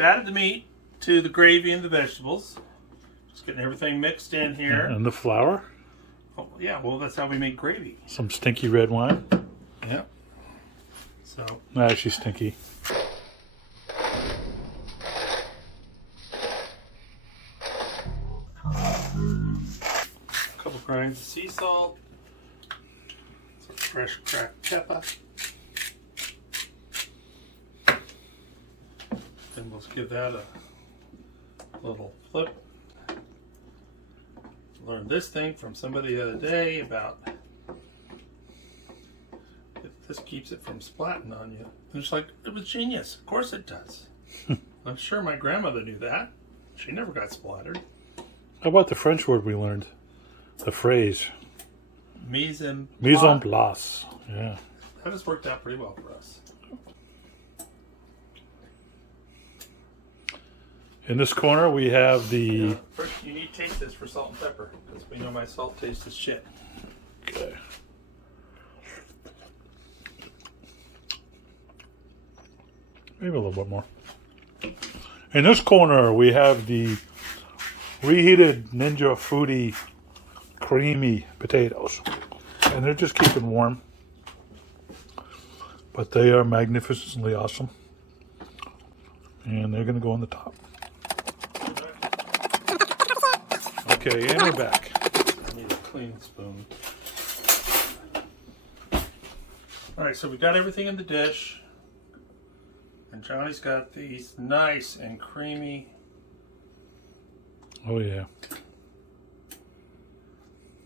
we've added the meat to the gravy and the vegetables. Just getting everything mixed in here. And the flour. Oh, yeah, well, that's how we make gravy. Some stinky red wine. Yep. So. Not actually stinky. A couple grinds of sea salt. Some fresh cracked pepper. And we'll give that a little flip. Learned this thing from somebody the other day about if this keeps it from splatting on you. And it's like, it was genius. Of course it does. I'm sure my grandmother knew that. She never got splattered. How about the French word we learned? The phrase. Mise en Place. Yeah. That has worked out pretty well for us. In this corner, we have the... First, you need to taste this for salt and pepper, because we know my salt tastes as shit. Okay. Maybe a little bit more. In this corner, we have the reheated Ninja Fruity creamy potatoes. And they're just keeping warm. But they are magnificently awesome. And they're going to go on the top. Okay, and we're back. I need a clean spoon. Alright, so we got everything in the dish. And Johnny's got these nice and creamy. Oh, yeah.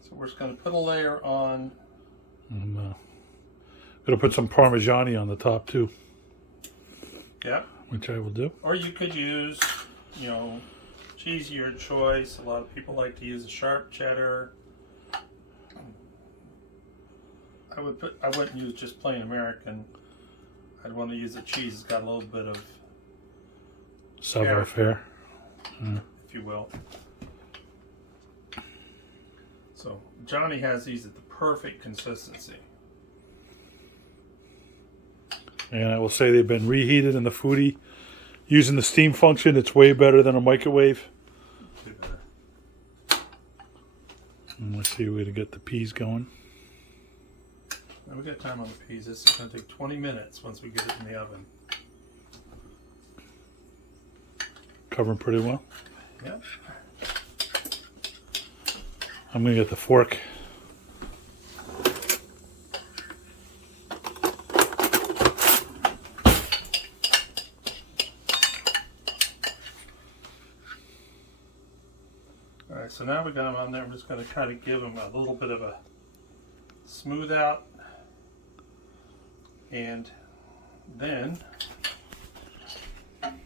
So we're just going to put a layer on. I'm going to put some Parmigiani on the top, too. Yeah. Which I will do. Or you could use, cheese your choice. A lot of people like to use a sharp cheddar. I wouldn't use just plain American. I'd want to use a cheese that's got a little bit of savoir-faire, if you will. So Johnny has these at the perfect consistency. And I will say they've been reheated in the foodie. Using the steam function, it's way better than a microwave. Way better. And let's see a way to get the peas going. Now we got time on the peas. This is going to take 20 minutes once we get it in the oven. Covering pretty well. Yep. I'm going to get the fork. Alright, so now we got them on there. I'm just going to kind of give them a little bit of a smooth out. And then I'm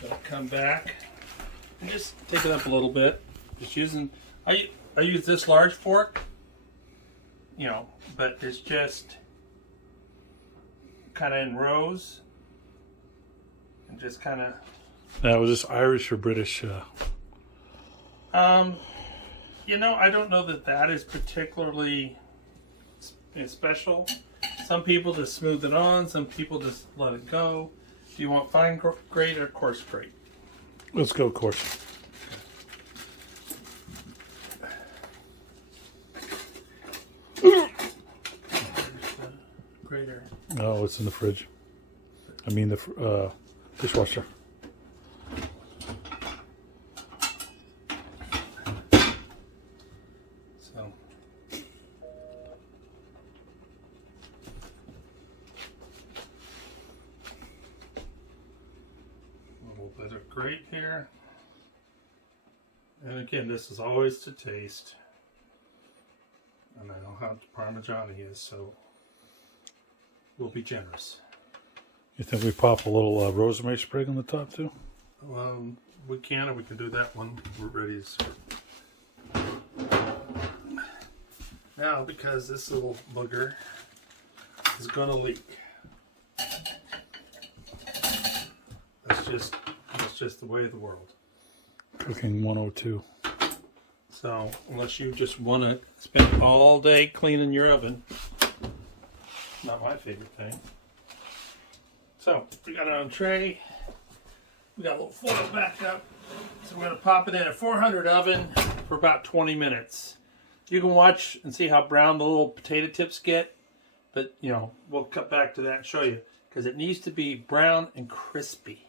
going to come back and just take it up a little bit. Just using, I use this large fork, but it's just kind of in rows and just kind of. Now, was this Irish or British? I don't know that is particularly special. Some people just smooth it on. Some people just let it go. Do you want fine grate or coarse grate? Let's go coarse. Grater. No, it's in the fridge. I mean the dishwasher. So. A little bit of grate here. And again, this is always to taste. And I know how Parmigiani is, so we'll be generous. You think we pop a little rosemary sprig on the top too? We can, or we can do that when we're ready to serve. Now, because this little booger is going to leak, that's just the way of the world. Cooking 102. So, unless you just want to spend all day cleaning your oven, not my favorite thing. So, we got it on a tray. We got a little foil back up. So we're going to pop it in a 400 oven for about 20 minutes. You can watch and see how brown the little potato tips get. But, you know, we'll cut back to that and show you. Because it needs to be brown and crispy.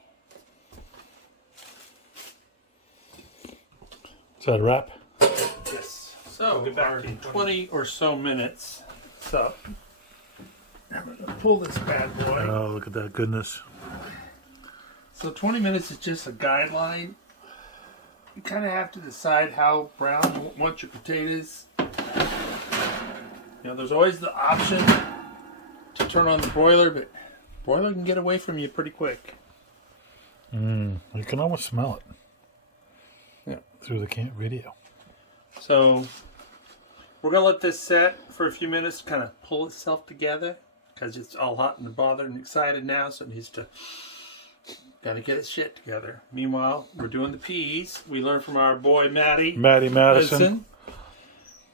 Is that a wrap? Yes. So, we'll get back in 20 or so minutes. So, I'm going to pull this bad boy. Oh, look at that goodness. So 20 minutes is just a guideline. You kind of have to decide how brown you want your potatoes. You know, there's always the option to turn on the broiler, but broiler can get away from you pretty quick. You can almost smell it. Yeah. Through the video. So we're going to let this set for a few minutes, kind of pull itself together, because it's all hot and bothered and excited now, so it needs to... Got to get its shit together. Meanwhile, we're doing the peas. We learned from our boy Matty Madison.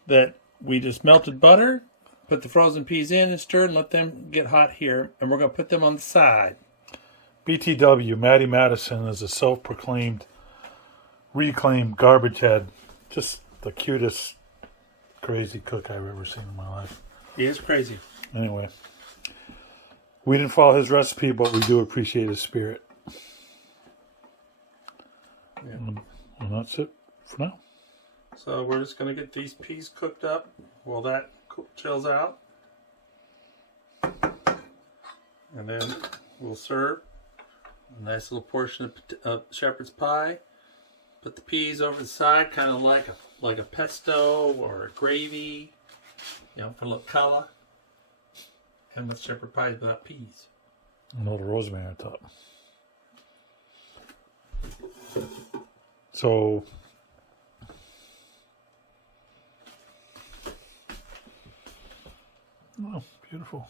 That we just melted butter, put the frozen peas in and stirred and let them get hot here. And we're going to put them on the side. BTW, Matty Madison is a self-proclaimed, reclaimed garbage head. Just the cutest, crazy cook I've ever seen in my life. He is crazy. Anyway, we didn't follow his recipe, but we do appreciate his spirit. Yeah. And that's it for now. So we're just going to get these peas cooked up while that chills out. And then we'll serve a nice little portion of shepherd's pie. Put the peas over the side, kind of like a pesto or a gravy, you know, for a little color. And with shepherd pie without peas. And a little rosemary on top. So, oh, beautiful.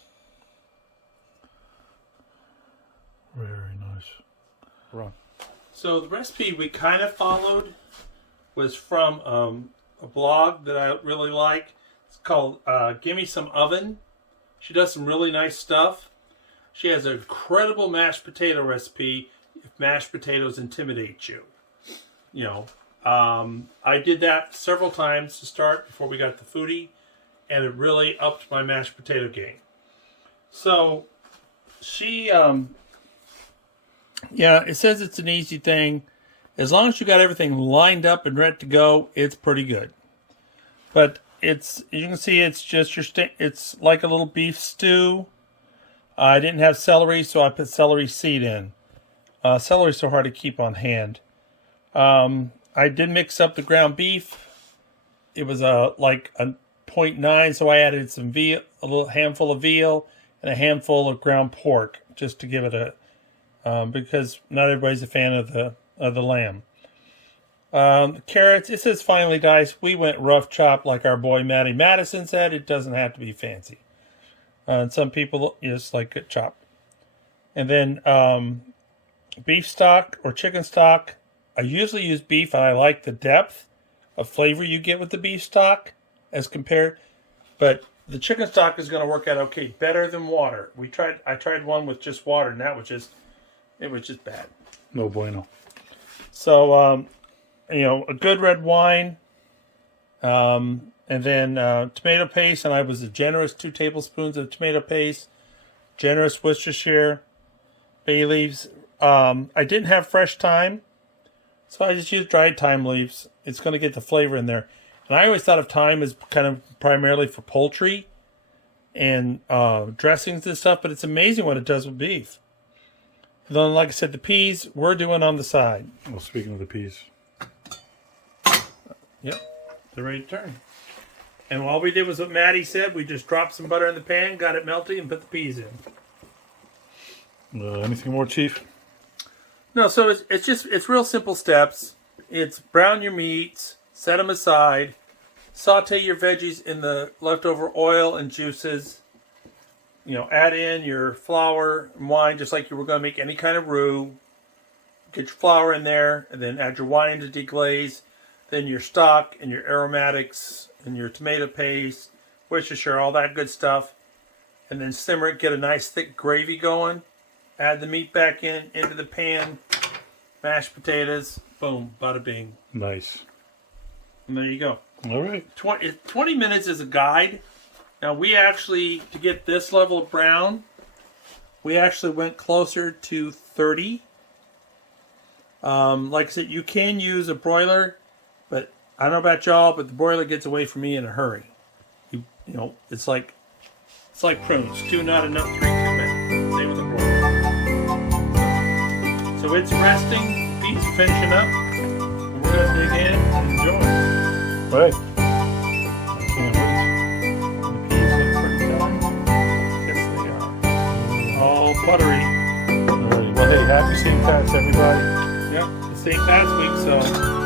Very nice. Run. So the recipe we kind of followed was from a blog that I really like. It's called Gimme Some Oven. She does some really nice stuff. She has an incredible mashed potato recipe if mashed potatoes intimidate you. You know, I did that several times to start before we got the foodie, and it really upped my mashed potato game. So she, yeah, it says it's an easy thing. As long as you got everything lined up and ready to go, it's pretty good. But it's, you can see it's just it's like a little beef stew. I didn't have celery, so I put celery seed in. Celery's so hard to keep on hand. I did mix up the ground beef. It was like a 0.9, so I added some veal, a little handful of veal, and a handful of ground pork, just to give it a, because not everybody's a fan of the lamb. Carrots, it says finely diced. We went rough chop, like our boy Matty Madison said. It doesn't have to be fancy. And some people just like it chopped. And then beef stock or chicken stock. I usually use beef, and I like the depth of flavor you get with the beef stock as compared. But the chicken stock is going to work out okay, better than water. I tried one with just water, and it was just bad. No bueno. So, you know, a good red wine, and then tomato paste, and I was a generous 2 tablespoons of tomato paste, generous Worcestershire, bay leaves. I didn't have fresh thyme, so I just used dried thyme leaves. It's going to get the flavor in there. And I always thought of thyme as kind of primarily for poultry and dressings and stuff, but it's amazing what it does with beef. And then, like I said, the peas we're doing on the side. Well, speaking of the peas. Yep, they're ready to turn. And all we did was what Maddie said. We just dropped some butter in the pan, got it melty, and put the peas in. Anything more, Chief? No, so it's real simple steps. It's brown your meats, set them aside, saute your veggies in the leftover oil and juices. You know, add in your flour and wine just like you were going to make any kind of roux. Get your flour in there, and then add your wine to deglaze. Then your stock and your aromatics and your tomato paste, Worcestershire, all that good stuff. And then simmer it, get a nice thick gravy going. Add the meat back into the pan. mashed potatoes, boom, bada bing. Nice. And there you go. All right. 20 minutes is a guide. Now we actually, to get this level of brown, we actually went closer to 30. Like I said, you can use a broiler, but I don't know about y'all, but the broiler gets away from me in a hurry. You know, it's like prunes. Two not enough, three too many. Same with the broiler. So it's resting, the peas are finishing up, and we're gonna dig in and enjoy. All right. I can't wait. The peas look pretty done. Yes, they are. All buttery. All right. Well, hey, happy St. Pat's, everybody. Yep, it's St. Pat's week, so